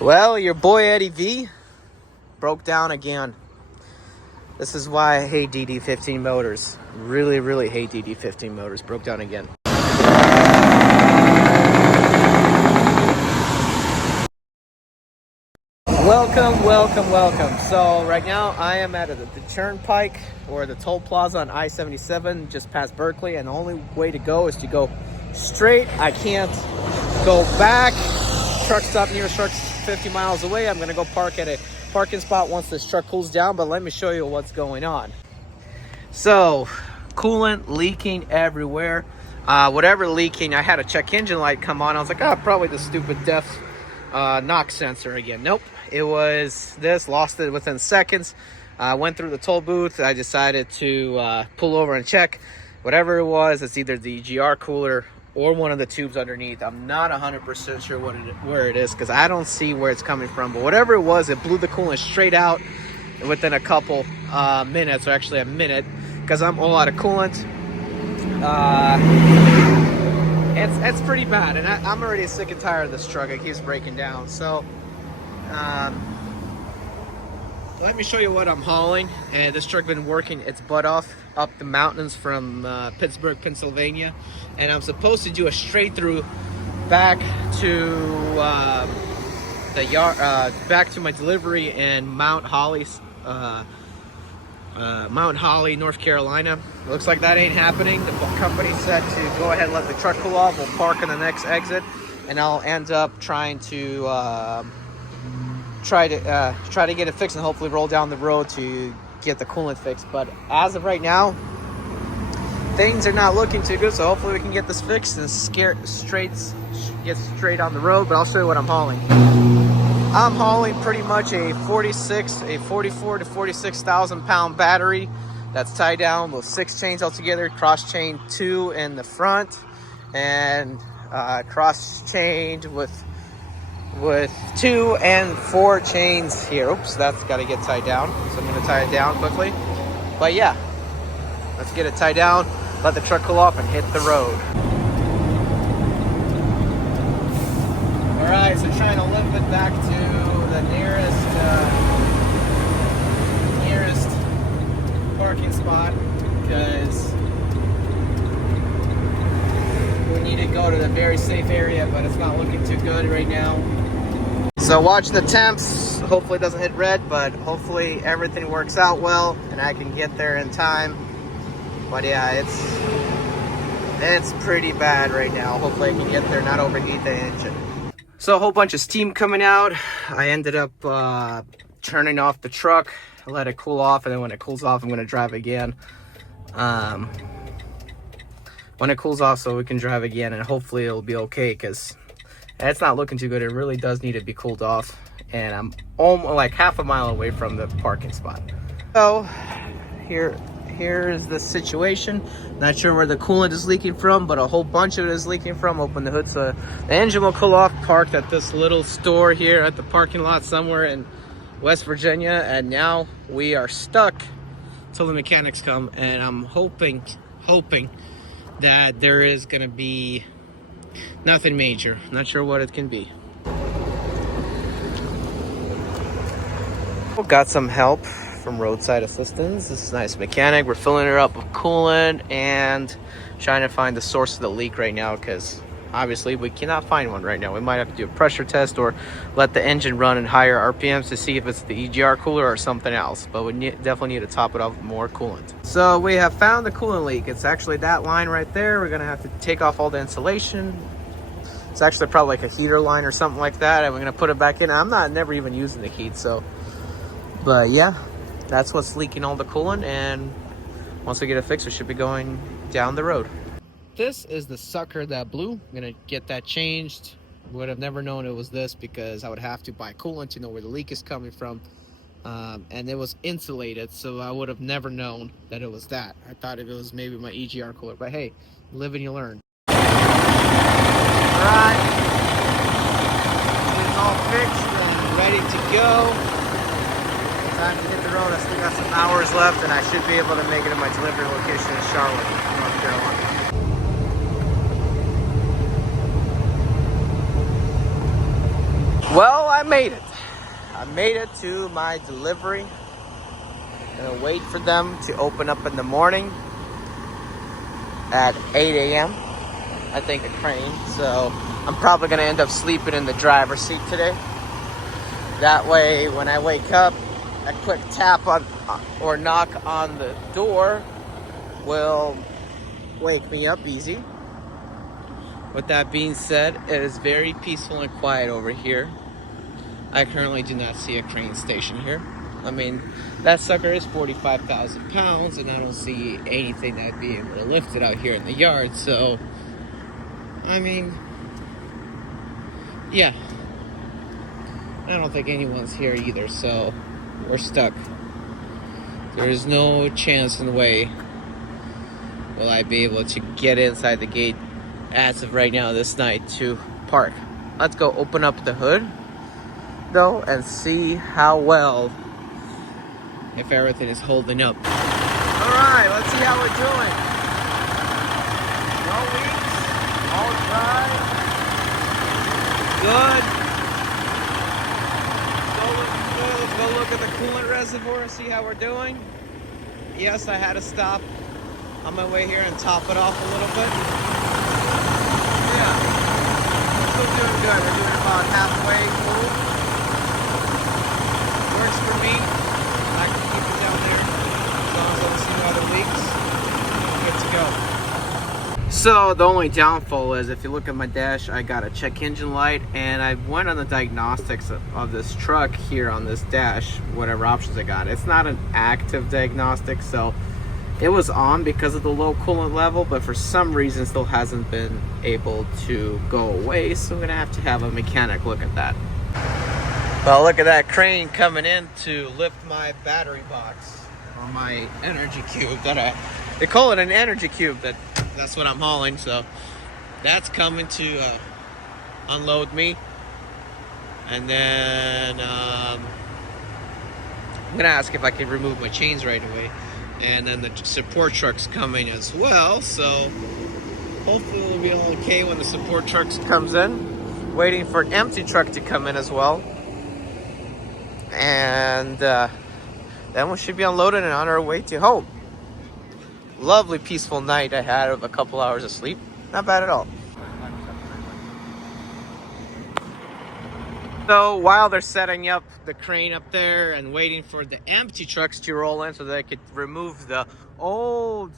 Well, your boy Eddie V broke down again. This is why I hate DD15 motors. Really, really hate DD15 motors. Broke down again. Welcome. So right now I am at the Turnpike or the toll plaza on I-77 just past Berkeley, and the only way to go is to go straight. I can't go back. Truck stop near truck's 50 miles away. I'm gonna go park at a parking spot once this truck cools down, but let me show you what's going on. So coolant leaking everywhere. Whatever leaking, I had a check engine light come on. I was like, probably the stupid DEF knock sensor again. Nope, it was this. Lost it within seconds. Went through the toll booth. I decided to pull over and check. Whatever it was, it's either the GR cooler or one of the tubes underneath. I'm not 100% sure where it is because I don't see where it's coming from. But whatever it was, it blew the coolant straight out within a couple minutes, or actually a minute, because I'm all out of coolant. It's pretty bad, and I'm already sick and tired of this truck. It keeps breaking down. So let me show you what I'm hauling. And this truck been working its butt off up the mountains from Pittsburgh, Pennsylvania, and I'm supposed to do a straight through back to the yard, back to my delivery in Mount Holly, North Carolina. Looks like that ain't happening. The company said to go ahead and let the truck cool off. We'll park in the next exit, and I'll end up trying to try to get it fixed and hopefully roll down the road to get the coolant fixed. But as of right now, things are not looking too good, so hopefully we can get this fixed and get straight on the road. But I'll show you what I'm hauling. I'm hauling pretty much a 44 to 46,000 pound battery that's tied down with 6 chains altogether, cross chain 2 in the front, and cross chained with 2 and 4 chains here. Oops, that's got to get tied down, so I'm going to tie it down quickly. But yeah, let's get it tied down, let the truck cool off, and hit the road. All right, so trying to limp it back to the nearest parking spot, because we need to go to the very safe area, but it's not looking too good right now. So watch the temps. Hopefully it doesn't hit red, but hopefully everything works out well and I can get there in time. But yeah, it's pretty bad right now. Hopefully I can get there, not overheat the engine. So a whole bunch of steam coming out. I ended up turning off the truck, let it cool off, and then when it cools off, I'm going to drive again. When it cools off, so we can drive again, and hopefully it'll be okay, because it's not looking too good. It really does need to be cooled off, and I'm almost like half a mile away from the parking spot. So here is the situation. Not sure where the coolant is leaking from, but a whole bunch of it is leaking from. Open the hood so the engine will cool off. Parked at this little store here at the parking lot somewhere in West Virginia, and now we are stuck till the mechanics come, and I'm hoping that there is gonna be nothing major. Not sure what it can be. Got some help from roadside assistance. This is a nice mechanic. We're filling her up with coolant and trying to find the source of the leak right now, because obviously we cannot find one right now. We might have to do a pressure test or let the engine run in higher RPMs to see if it's the EGR cooler or something else, but we definitely need to top it off with more coolant. So we have found the coolant leak. It's actually that line right there. We're gonna have to take off all the insulation. It's actually probably like a heater line or something like that, and we're gonna put it back in. I'm never even using the heat, so, but yeah, that's what's leaking all the coolant, and once we get it fixed, we should be going down the road. This is the sucker that blew. I'm gonna get that changed. Would have never known it was this, because I would have to buy coolant to know where the leak is coming from, and it was insulated, so I would have never known that it was that. I thought it was maybe my EGR cooler, but hey, live and you learn. Alright, it's all fixed and ready to go. Time to hit the road. I still got some hours left, and I should be able to make it to my delivery location in Charlotte, North Carolina. Well, I made it. I made it to my delivery. I'm gonna wait for them to open up in the morning at 8 a.m. I think a crane. So I'm probably gonna end up sleeping in the driver's seat today. That way, when I wake up, a quick tap on or knock on the door will wake me up easy. With that being said, it is very peaceful and quiet over here. I currently do not see a crane station here. I mean, that sucker is 45,000 pounds, and I don't see anything that'd be able to lift it out here in the yard. So, I mean, yeah. I don't think anyone's here either, so we're stuck. There is no chance in the way will I be able to get inside the gate as of right now this night to park. Let's go open up the hood though and see how well, if everything is holding up. All right, let's see how we're doing. No leaks, all dry, good. Let's go look at the coolant reservoir and see how we're doing. Yes, I had to stop on my way here and top it off a little bit. Yeah, still doing good. We're doing about halfway full. Works for me. I can keep it down there as long as I don't see no other leaks. Good to go. So the only downfall is if you look at my dash, I got a check engine light, and I went on the diagnostics of this truck here on this dash, whatever options I got. It's not an active diagnostic, so it was on because of the low coolant level, but for some reason still hasn't been able to go away, so I'm gonna have a mechanic look at that. Well, look at that crane coming in to lift my battery box, or my energy cube they call it an energy cube, that's what I'm hauling. So that's coming to unload me, and then I'm gonna ask if I can remove my chains right away. And then the support truck's coming as well, so hopefully it'll be all okay when the support truck comes in. Waiting for an empty truck to come in as well, and then we should be unloaded and on our way to home. Lovely peaceful night I had of a couple hours of sleep. Not bad at all. So while they're setting up the crane up there and waiting for the empty trucks to roll in so they could remove the old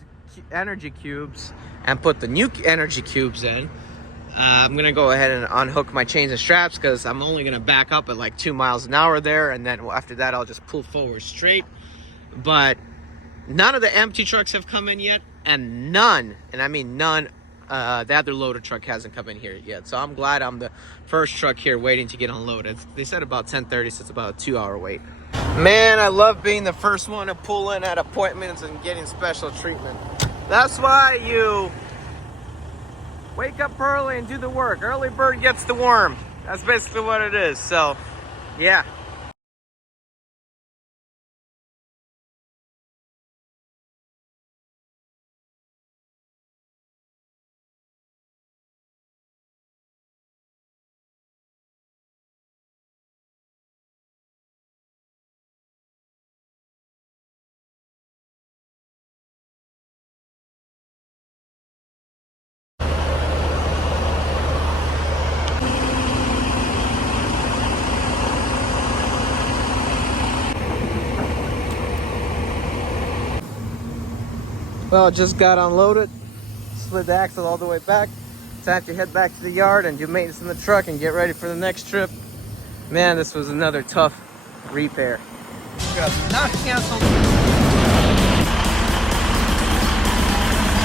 energy cubes and put the new energy cubes in, I'm gonna go ahead and unhook my chains and straps because I'm only gonna back up at like 2 miles an hour there, and then after that I'll just pull forward straight. But none of the empty trucks have come in yet, and none, and I mean none, the other loader truck hasn't come in here yet. So I'm glad I'm the first truck here waiting to get unloaded. They said about 10:30, so it's about a 2-hour wait. Man, I love being the first one to pull in at appointments and getting special treatment. That's why you wake up early and do the work. Early bird gets the worm. That's basically what it is. So, yeah. Well, just got unloaded, slid the axle all the way back. Time to head back to the yard and do maintenance in the truck and get ready for the next trip. Man, this was another tough repair. Not canceled.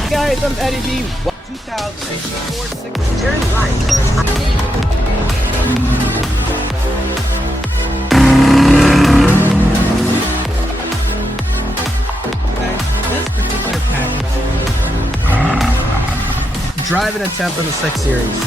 Guys, I'm Eddie B. 2004 turn This particular package, driving a temp in the 6 Series.